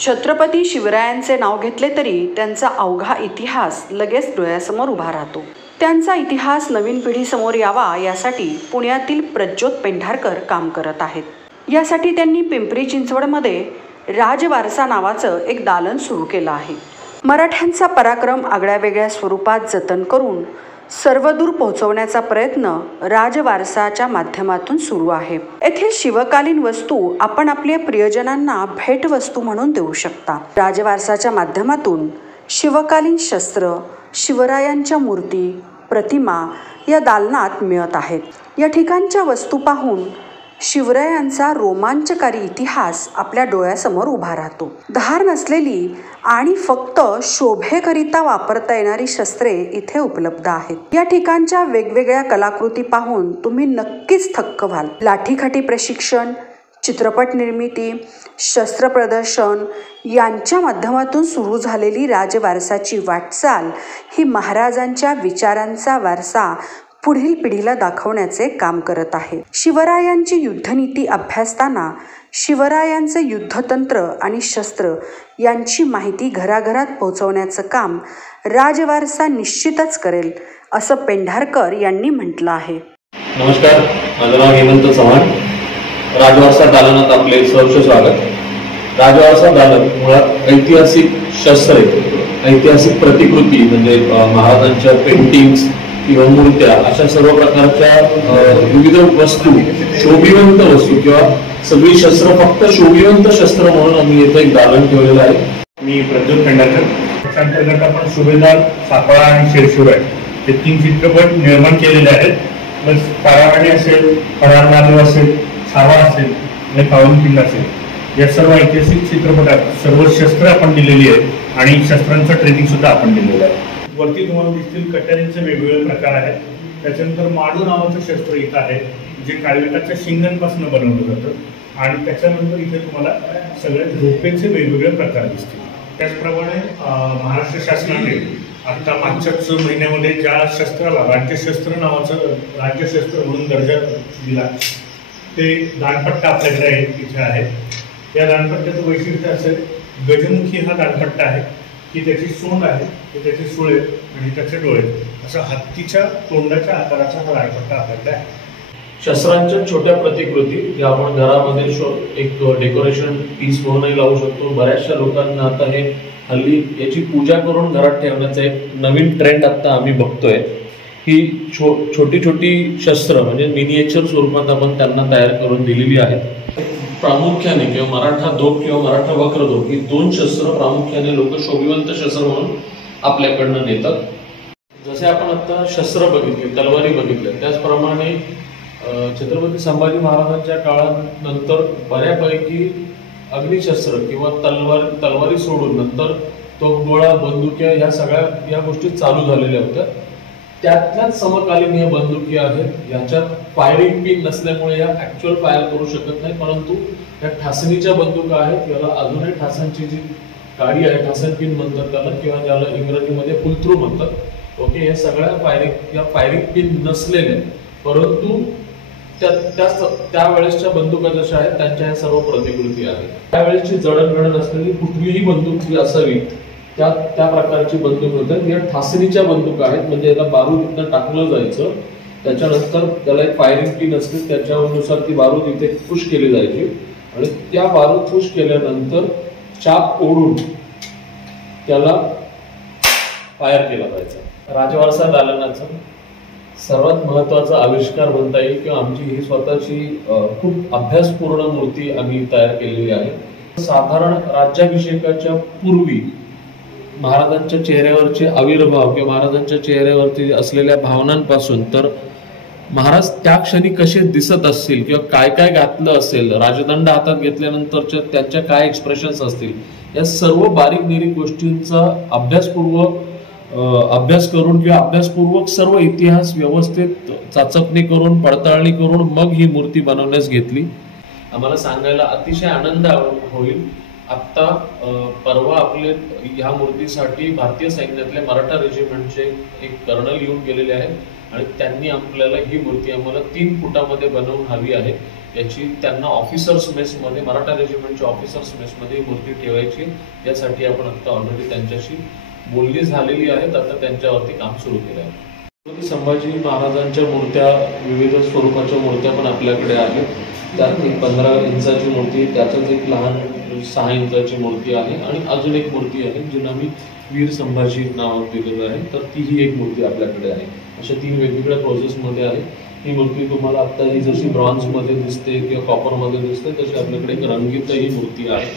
छत्रपती शिवरायांचे नाव घेतले तरी त्यांचा अवघा इतिहास लगेच डोळ्यासमोर उभा राहतो। त्यांचा इतिहास नवीन पिढीसमोर यावा यासाठी पुण्यातील प्रज्योत पेंढारकर काम करत आहेत। यासाठी त्यांनी पिंपरी चिंचवडमध्ये राजवारसा नावाचं एक दालन सुरू केलं आहे। मराठ्यांचा पराक्रम आगळ्यावेगळ्या स्वरूपात जतन करून सर्वदूर पोहोचवण्याचा प्रयत्न राजवारसाच्या माध्यमातून सुरू आहे। येथील शिवकालीन वस्तू आपण आपल्या प्रियजनांना भेटवस्तू म्हणून देऊ शकता। राजवारसाच्या माध्यमातून शिवकालीन शस्त्र, शिवरायांच्या मूर्ती, प्रतिमा या दालनात मिळत आहेत। या ठिकाणच्या वस्तू पाहून शिवरायांचा रोमांचकारी इतिहास आपल्या डोळ्यासमोर उभा राहतो। धार नसलेली आणि फक्त शोभेकरिता वापरता येणारी शस्त्रे इथे उपलब्ध आहेत। या ठिकाणच्या वेगवेगळ्या कलाकृती पाहून तुम्ही नक्कीच थक्क व्हाल। लाठीकाठी प्रशिक्षण, चित्रपट निर्मिती, शस्त्र प्रदर्शन यांच्या माध्यमातून सुरू झालेली राजवारसाची वाटचाल ही महाराजांच्या विचारांचा वारसा पुढील पिढीला दाखवण्याचे काम करत आहे। शिवरायांची युद्धनीती अभ्यासताना शिवरायांचे युद्धतंत्र आणि शस्त्र यांची माहिती घराघरात पोहोचवण्याचं काम राजवारसा निश्चितच करेल, असं पेंढारकर यांनी म्हटलं आहे। नमस्कार, माझं नाव हेमंत चव्हाण। राजवारसा दालनात आपले सहर्ष स्वागत। राजवारसा दालन मुळात ऐतिहासिक शस्त्रे, ऐतिहासिक प्रतिकृती म्हणजे महाराजांच्या पेंटिंग्स किंवा मूर्त्या अशा सर्व प्रकारच्या विविध वस्तू, शोभिवंत वस्तू किंवा सगळी शस्त्र फक्त शोभिवंत शस्त्र म्हणून आम्ही इथे एक दालन ठेवलेलं आहे। मी प्रज्योत पेंढारकर। त्याच्याअंतर्गत आपण सुभेदार, सापळा आणि शेरशिवराय हे 3 चित्रपट निर्माण केलेले आहेत। बस तारावाणी असेल, फरार महादेव असेल, छावा असेल आणि पावनखिंड असेल, या सर्व ऐतिहासिक चित्रपटात सर्व शस्त्र आपण दिलेली आहेत आणि शस्त्रांचं ट्रेनिंग सुद्धा आपण दिलेलं आहे। वरती तुम्हाला दिसतील कट्यारींचे वेगवेगळे प्रकार आहेत। त्याच्यानंतर माडू नावाचं शस्त्र इथं आहे, जे काळविटाच्या शिंगांपासून बनवलं जातं आणि त्याच्यानंतर इथे तुम्हाला सगळ्या झोपेचे वेगवेगळे प्रकार दिसतील। त्याचप्रमाणे महाराष्ट्र शासनाने आता मागच्याच महिन्यामध्ये ज्या शस्त्राला राज्यशस्त्र नावाचं राज्यशस्त्र म्हणून दर्जा दिला, ते दानपट्टा आपल्याकडे इथे आहे। या दानपट्ट्याचं वैशिष्ट्य असेल, गजमुखी हा दानपट्टा आहे की त्याची सोंड आहे, की त्याचे सुळे आणि त्याचे डोळे, असा हत्तीच्या तोंडाच्या आकाराचा हा दानपट्टा आपल्याकडे आहे। शस्त्रांच्या छोट्या प्रतिकृती ज्या आपण घरामध्ये एक डेकोरेशन पीस म्हणूनही लावू शकतो। बऱ्याचशा लोकांना आता हे हल्ली याची पूजा करून घरात ठेवण्याचा एक नवीन ट्रेंड आता आम्ही बघतोय। ही छोटी छोटी शस्त्र म्हणजे मिनिएचर स्वरूपात आपण त्यांना तयार करून दिलेली आहेत। प्रामुख्याने किंवा मराठा धोक किंवा मराठा वक्रधोक ही 2 शस्त्र प्रामुख्याने लोक शोभिवंत शस्त्र म्हणून आपल्याकडनं नेतात। जसे आपण आता शस्त्र बघितले, तलवारी बघितल्या, त्याचप्रमाणे छत्रपती संभाजी महाराजांच्या काळानंतर बऱ्यापैकी अग्निशस्त्र किंवा तलवारी सोडून नंतर तोफगोळा, बंदुक्या या सगळ्या या गोष्टी चालू झालेल्या होत्या। त्यातल्याच समकालीन या बंदुकी आहेत। याच्यात फायरिंग पिन नसल्यामुळे या ऍक्च्युअल फायर करू शकत नाही, परंतु या ठासणीच्या बंदुका आहेत। याला अजूनही ठासांची जी काडी आहे, ठासन पिन म्हणतात त्याला, किंवा ज्याला इंग्रजीमध्ये पुलथ्रू म्हणतात। ओके, या सगळ्या फायरिंग पिन नसलेल्या, परंतु त्यावेळेसच्या बंदुका जशा आहेत त्यांच्या ह्या सर्व प्रतिकृती आहेत। त्यावेळेसची जडणघडण असलेली कुठलीही बंदूक असावी त्या प्रकारची बंदूक होतात। या ठासणीच्या बंदुका आहेत, म्हणजे याला बारूद इथं टाकलं जायचं, त्याच्यानंतर त्याला एक फायरिंग पिन असते, त्याच्यानुसार ती बारूद इथे पुश केली जायची आणि त्या बारूद पुश केल्यानंतर चाप ओढून त्याला फायर केला जायचा। राजवारसा दालनाचा सर्वात महत्त्वाचा आविष्कार म्हणता येईल किंवा आमची ही स्वतःची खूप अभ्यासपूर्ण मूर्ती आम्ही तयार केलेली आहे। साधारण राज्याभिषेकाच्या पूर्वी महाराजांच्या चेहऱ्यावरचे आविर्भाव किंवा महाराजांच्या चेहऱ्यावरती असलेल्या भावनांपासून तर महाराज त्या क्षणी कसे दिसत असतील किंवा काय काय घातलं असेल, राजदंड हातात घेतल्यानंतरच्या त्यांच्या काय एक्सप्रेशन्स असतील, या सर्व बारीक निरीक गोष्टींचा अभ्यास करून किंवा अभ्यासपूर्वक सर्व इतिहास व्यवस्थित चाचपणी करून पडताळणी करून मग ही मूर्ती बनवण्यास घेतली। आम्हाला सांगायला अतिशय आनंद होईल, आत्ता परवा आपले ह्या मूर्तीसाठी भारतीय सैन्यातले मराठा रेजिमेंटचे एक कर्नल येऊन गेलेले आहेत आणि त्यांनी आपल्याला ही मूर्ती आम्हाला 3 फुटामध्ये बनवून हवी आहे याची त्यांना ऑफिसर्स मेसमध्ये, मराठा रेजिमेंटच्या ऑफिसर्स मेसमध्ये मूर्ती ठेवायची, यासाठी आपण आता ऑलरेडी त्यांच्याशी बोलणी झालेली आहेत. आता त्यांच्यावरती काम सुरू केलं आहे. छत्रपती संभाजी महाराजांच्या मूर्त्या, विविध स्वरूपाच्या मूर्त्या पण आपल्याकडे आहेत. त्यात एक 15 इंचाची मूर्ती, त्याच्याच एक लहान 6 इंचाची मूर्ती आहे आणि अजून एक मूर्ती आहे जिला मी वीर संभाजी नाव दिलेलं आहे. तर तीही एक मूर्ती आपल्याकडे आहे. अशा 3 वेगवेगळ्या प्रोसेसमध्ये आहे. ही मूर्ती तुम्हाला आता ही जशी ब्रॉन्झमध्ये दिसते किंवा कॉपरमध्ये दिसते, तशी आपल्याकडे एक रंगीतही मूर्ती आहे.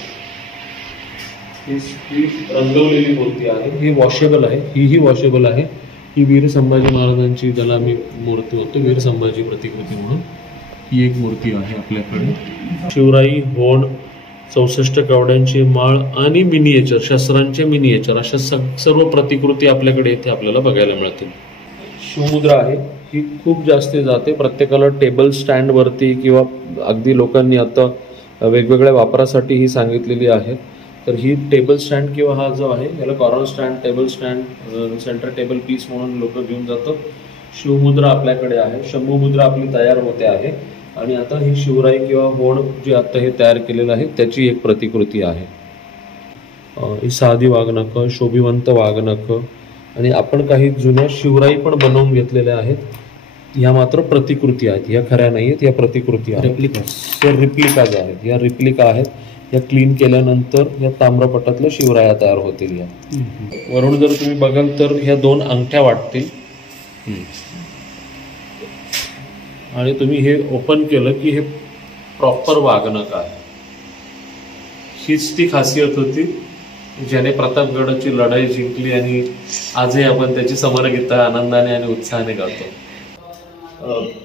ही रंगवलेली मूर्ती आहे. ही वॉशेबल आहे. ही वॉशेबल आहे. ही वीर संभाजी महाराजांची, ज्याला आम्ही मूर्ती होतो वीर संभाजी प्रतिकृती म्हणून, ही एक मूर्ती आहे आपल्याकडे. शिवराई, होण, 64 कवड्यांची माळ आणि मिनिएचर, शस्त्रांचे मिनिएचर, अशा सर्व प्रतिकृती आपल्याकडे इथे आपल्याला बघायला मिळतील. शिवमुद्रा आहे. ही खूप जास्त जाते. प्रत्येकाला टेबल स्टँडवरती किंवा अगदी लोकांनी आता वेगवेगळ्या वापरासाठी ही सांगितलेली आहे. तर ही टेबल स्टँड किंवा हा जो आहे याला corner stand, table stand, centre table piece म्हणून लोक घेऊन जातात. शिवमुद्रा आपल्याकडे आहे. शंभूमुद्रा आपली तयार होते आहे. आणि आता ही शिवराई किंवा होण जी आता हे तयार केलेलं आहे त्याची एक प्रतिकृती आहे. ही साधी वाघनखं, शोभिवंत वाघनखं, आणि आपण काही जुन्या शिवराई पण बनवून घेतलेल्या आहेत. ह्या मात्र प्रतिकृती आहेत, ह्या खऱ्या नाही आहेत, ह्या प्रतिकृती आहेत. रिप्लिकाज आहेत. ह्या रिप्लिका आहेत. या क्लीन केल्यानंतर या ताम्रपटातल्या शिवराया तयार होतील. या वरून जर तुम्ही बघाल तर ह्या 2 अंगठ्या वाटतील आणि तुम्ही हे ओपन केलं की हे प्रॉपर वाघनख आहे. हीच ती खासियत होती ज्याने प्रतापगडाची लढाई जिंकली आणि आजही आपण त्याची समरगीता आनंदाने आणि उत्साहाने गातो.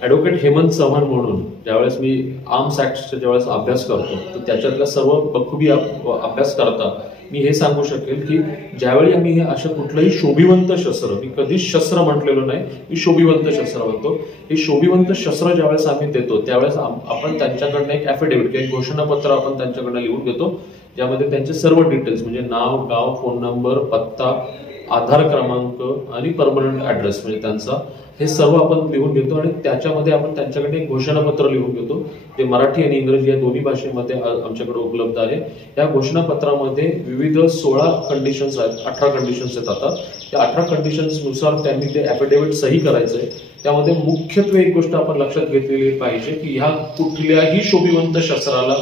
ॲडव्होकेट हेमंत चव्हाण म्हणून ज्यावेळेस मी आर्म्स ॲक्टचा ज्यावेळेस अभ्यास करतो तर त्याच्यातल्या सर्व बखुबी अभ्यास करता मी हे सांगू शकेल की ज्यावेळी आम्ही हे अशा कुठलंही शोभिवंत शस्त्र, मी कधीच शस्त्र म्हटलेलं नाही, मी शोभिवंत शस्त्र म्हणतो, हे शोभिवंत शस्त्र ज्यावेळेस आम्ही देतो त्यावेळेस आपण त्यांच्याकडनं एक ॲफिडेव्हिट किंवा एक घोषणापत्र आपण त्यांच्याकडनं लिहून घेतो, ज्यामध्ये त्यांचे सर्व डिटेल्स म्हणजे नाव, गाव, फोन नंबर, पत्ता, आधार क्रमांक आणि परमनंट ॲड्रेस म्हणजे त्यांचा, हे सर्व आपण लिहून घेतो आणि त्याच्यामध्ये आपण त्यांच्याकडे एक घोषणापत्र लिहून घेतो जे मराठी आणि इंग्रजी या दोन्ही भाषेमध्ये आमच्याकडे उपलब्ध आहे. या घोषणापत्रामध्ये विविध 16 कंडिशन्स आहेत, 18 कंडिशन्स आहेत. आता त्या 18 कंडिशन्सनुसार त्यांनी ते ॲफिडेव्हिट सही करायचं आहे. त्यामध्ये मुख्यत्वे एक गोष्ट आपण लक्षात घेतलेली पाहिजे की ह्या कुठल्याही शोभिवंत शस्त्राला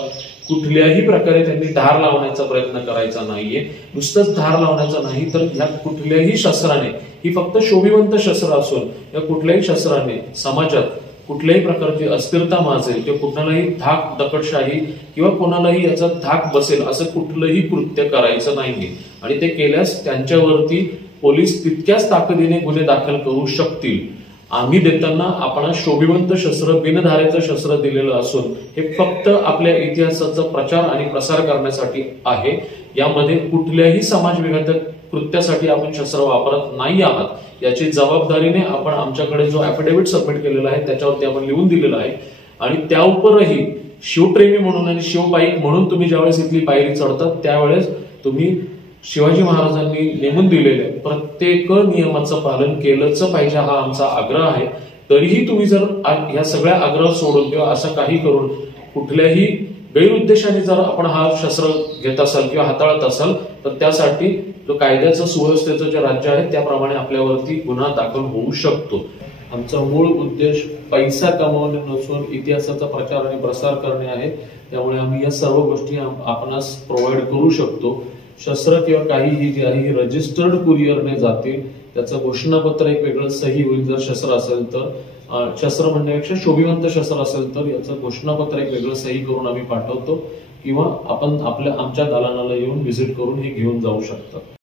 कुठल्याही प्रकारे त्यांनी धार लावण्याचा प्रयत्न करायचा नाहीये. नुसतंच धार लावण्याचा नाही तर ह्या कुठल्याही शस्त्राने, ही फक्त शोभिवंत शस्त्र असून या कुठल्याही शस्त्राने समाजात कुठल्याही प्रकारची अस्थिरता माजेल किंवा कुणालाही धाक, दगडशाही किंवा कोणालाही याचा धाक बसेल असं कुठलंही कृत्य करायचं नाहीये. आणि ते केल्यास त्यांच्यावरती पोलीस तितक्याच ताकदीने गुन्हे दाखल करू शकतील. आम्ही देताना आपण शोभिवंत शस्त्र, बिनधारेचं शस्त्र दिलेलं असून हे फक्त आपल्या इतिहासाचा प्रचार आणि प्रसार करण्यासाठी आहे. यामध्ये कुठल्याही समाजविघातक कृत्यासाठी आपण शस्त्र वापरत नाही आहात याची जबाबदारीने आपण आमच्याकडे जो ॲफिडेव्हिट सबमिट केलेला आहे त्याच्यावरती आपण लिहून दिलेलं आहे. आणि त्याउपरही शिवप्रेमी म्हणून आणि शिवपाईक म्हणून तुम्ही ज्यावेळेस इथली पायरी चढतात त्यावेळेस तुम्ही शिवाजी महाराजांनी नेमून दिलेल्या प्रत्येक नियमाचं पालन केलंच पाहिजे हा आमचा आग्रह आहे. तरीही तुम्ही जर ह्या सगळ्या आग्रह सोडून किंवा असं काही करून कुठल्याही गैरउद्देशाने जर आपण हा शस्त्र घेत असाल किंवा हाताळत असाल तर त्यासाठी जो कायद्याचं सुव्यवस्थेचं जे राज्य आहे त्याप्रमाणे आपल्यावरती गुन्हा दाखल होऊ शकतो. आमचा मूळ उद्देश पैसा कमावणे नसून इतिहासाचा प्रचार आणि प्रसार करणे आहे. त्यामुळे आम्ही या सर्व गोष्टी आपणास प्रोव्हाइड करू शकतो. शस्त्र किंवा काहीही जे आहे रजिस्टर्ड कुरिअरने जातील. त्याचं घोषणापत्र एक वेगळं सही होईल जर शस्त्र असेल तर. शस्त्र म्हणण्यापेक्षा शोभिवंत शस्त्र असेल तर याचं घोषणापत्र एक वेगळं सही करून आम्ही पाठवतो किंवा आपण आमच्या दालनाला येऊन व्हिजिट करून हे घेऊन जाऊ शकता.